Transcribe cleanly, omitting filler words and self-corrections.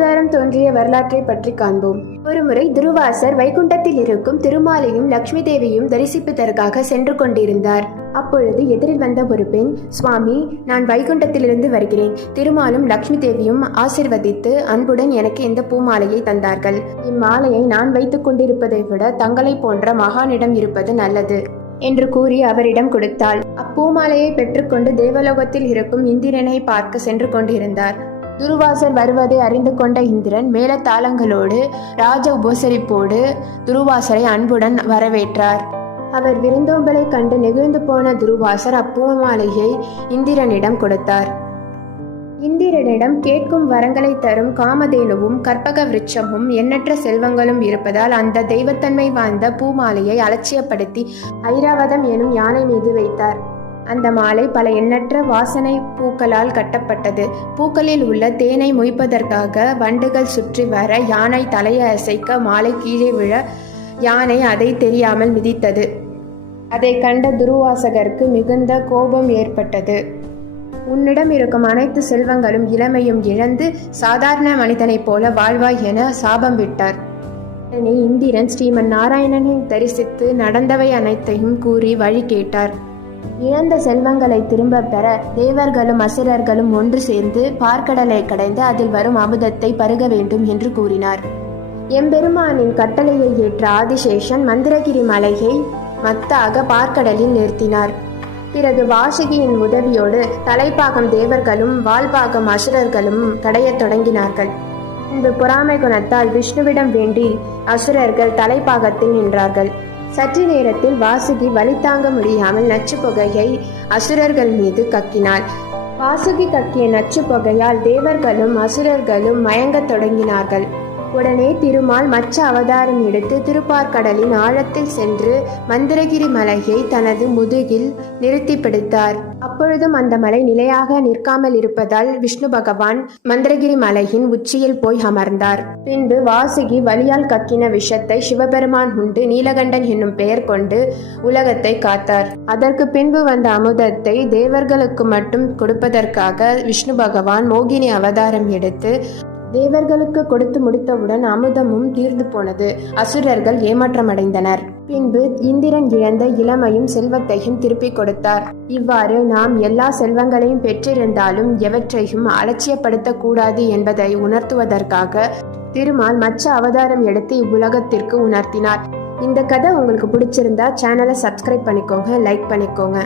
அவதாரம் தோன்றிய வரலாற்றை பற்றி காண்போம். ஒருமுறை துருவாசர் வைகுண்டத்தில் இருக்கும் திருமாலையும் லக்ஷ்மி தேவியும் தரிசிப்பதற்காக சென்று கொண்டிருந்தார். அப்பொழுது எதிரில் வந்த ஒரு பெண், சுவாமி, நான் வைகுண்டத்திலிருந்து வருகிறேன். திருமாலும் லக்ஷ்மி தேவியும் ஆசிர்வதித்து அன்புடன் எனக்கு இந்த பூமாலையை தந்தார்கள். இம்மாலையை நான் வைத்துக் கொண்டிருப்பதை விட தங்களை போன்ற மகானிடம் இருப்பது நல்லது என்று கூறி அவரிடம் கொடுத்தாள். அப்பூமாலையை பெற்றுக்கொண்டு தேவலோகத்தில் இருக்கும் இந்திரனை பார்க்க சென்று கொண்டிருந்தார். துருவாசர் வருவதை அறிந்து கொண்ட இந்திரன் மேலத்தாளங்களோடு ராஜ உபசரிப்போடு துருவாசரை அன்புடன் வரவேற்றார். அவர் விருந்தோம்பலை கண்டு நெகிழ்ந்து போன துருவாசர் அப்பூமாலையை இந்திரனிடம் கொடுத்தார். இந்திரனிடம் கேட்கும் வரங்களை தரும் காமதேனுவும் கற்பக விருட்சமும் எண்ணற்ற செல்வங்களும் இருப்பதால் அந்த தெய்வத்தன்மை வாய்ந்த பூமாலையை அலட்சியப்படுத்தி ஐராவதம் எனும் யானை மீது வைத்தார். அந்த மாலை பல எண்ணற்ற வாசனை பூக்களால் கட்டப்பட்டது. பூக்களில் உள்ள தேனை மொய்ப்பதற்காக வண்டுகள் சுற்றி வர யானை தலையை அசைக்க மாலை கீழே விழ யானை அதை தெரியாமல் மிதித்தது. அதை கண்ட துருவாசகருக்கு மிகுந்த கோபம் ஏற்பட்டது. உன்னிடம் இருக்கும் அனைத்து செல்வங்களும் இளமையும் இழந்து சாதாரண மனிதனைப் போல வாழ்வாய் என சாபம் விட்டார். இந்திரன் ஸ்ரீமன் நாராயணனை தரிசித்து நடந்தவை அனைத்தையும் கூறி வழி கேட்டார். இழந்த செல்வங்களை திரும்ப பெற தேவர்களும் அசுரர்களும் ஒன்று சேர்ந்து பார்க்கடலை கடைந்து அதில் வரும் அமுதத்தை பருக வேண்டும் என்று கூறினார். எம்பெருமானின் கட்டளையை ஏற்ற ஆதிசேஷன் மந்திரகிரி மலையை மத்தாக பார்க்கடலில் நிறுத்தினார். பிறகு வாசுகியின் உதவியோடு தலைப்பாகம் தேவர்களும் வால்பாகம் அசுரர்களும் கடையத் தொடங்கினார்கள். இந்த பொறாமை குணத்தால் விஷ்ணுவிடம் வேண்டி அசுரர்கள் தலைப்பாகத்தில் நின்றார்கள். சற்று நேரத்தில் வாசுகி வலி தாங்க முடியாமல் நச்சு புகையை அசுரர்கள் மீது கக்கினாள். வாசுகி கக்கிய நச்சு புகையால் தேவர்களும் அசுரர்களும் மயங்கத் தொடங்கினார்கள். உடனே திருமால் மச்ச அவதாரம் எடுத்து திருப்பார்கடலின் ஆழத்தில் சென்று மந்திரகிரி மலையை தனது முதுகில் நிறுத்தி பிடித்தார். அப்பொழுதும் அந்த மலை நிலையாக நிற்காமல் இருப்பதால் விஷ்ணு பகவான் மந்திரகிரி மலையின் உச்சியில் போய் அமர்ந்தார். பின்பு வாசுகி வலியால் கக்கின விஷத்தை சிவபெருமான் உண்டு நீலகண்டன் என்னும் பெயர் கொண்டு உலகத்தை காத்தார். அதற்கு பின்பு வந்த அமுதத்தை தேவர்களுக்கு மட்டும் கொடுப்பதற்காக விஷ்ணு பகவான் மோகினி அவதாரம் எடுத்து தேவர்களுக்கு கொடுத்து முடித்தவுடன் அமுதமும் தீர்ந்து போனது. அசுரர்கள் ஏமாற்றமடைந்தனர். பின்பு இந்திரன் இழந்த இளமையும் செல்வத்தையும் திருப்பிக் கொடுத்தார். இவ்வாறு நாம் எல்லா செல்வங்களையும் பெற்றிருந்தாலும் எவற்றையும் அலட்சியப்படுத்தக் கூடாது என்பதை உணர்த்துவதற்காக திருமால் மச்ச அவதாரம் எடுத்து இவ்வுலகத்திற்கு உணர்த்தினார். இந்த கதை உங்களுக்கு பிடிச்சிருந்தா சேனலை சப்ஸ்கிரைப் பண்ணிக்கோங்க, லைக் பண்ணிக்கோங்க.